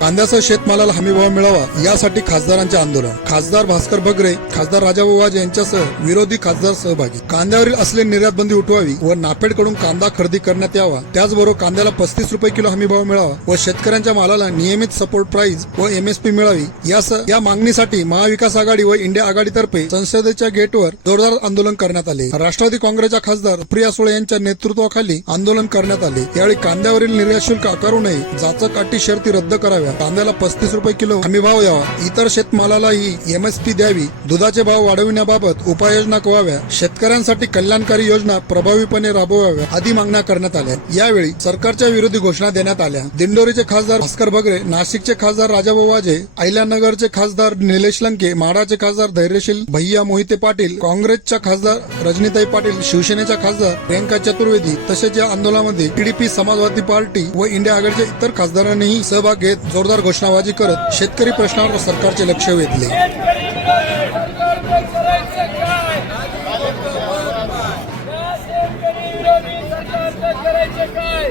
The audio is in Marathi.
कांद्यासह शेतमालाला हमीभाव मिळावा यासाठी खासदारांचे आंदोलन. खासदार भास्कर बगरे खासदार राजाभाऊ यांच्यासह विरोधी खासदार सहभागी. कांद्यावरील असले निर्यात बंदी उठवावी व नाफेडकडून कांदा खरेदी करण्यात यावा. त्याचबरोबर कांद्याला पस्तीस रुपये किलो हमीभाव मिळावा व शेतकऱ्यांच्या मालाला नियमित सपोर्ट प्राइस व एमएसपी मिळावी. यासह या मागणीसाठी महाविकास आघाडी व इंडिया आघाडीतर्फे संसदेच्या गेटवर जोरदार आंदोलन करण्यात आले. राष्ट्रवादी काँग्रेसच्या खासदार प्रिया सुळे यांच्या नेतृत्वाखाली आंदोलन करण्यात आले. यावेळी कांद्यावरील निर्यात शुल्क आकारू नये जाचक शर्ती रद्द कराव्या कांद्याला पस्तीस रुपये किलो हमी भाव द्यावा इतर शेतमालालाही एम एस पी द्यावी. दुधाचे भाव वाढविण्याबाबत उपाययोजना कवाव्या शेतकऱ्यांसाठी कल्याणकारी योजना प्रभावीपणे राबवाव्या आदी मागण्या करण्यात आल्या. यावेळी सरकारच्या विरोधी घोषणा देण्यात आल्या. दिंडोरीचे खासदार भास्कर भगरे नाशिकचे खासदार राजाभाऊ वाजे अहिल्यानगरचे खासदार निलेश लंके माडाचे खासदार धैर्यशील भैया मोहिते पाटील काँग्रेसच्या खासदार रजनीताई पाटील शिवसेनेच्या खासदार प्रियंका चतुर्वेदी तसेच या आंदोलनामध्ये टीडीपी समाजवादी पार्टी व इंडिया आघाडीच्या इतर खासदारांनीही सहभाग घेत जोरदार घोषणाबाजी करत शेतकरी प्रश्नावर सरकारचे लक्ष वेधले. काय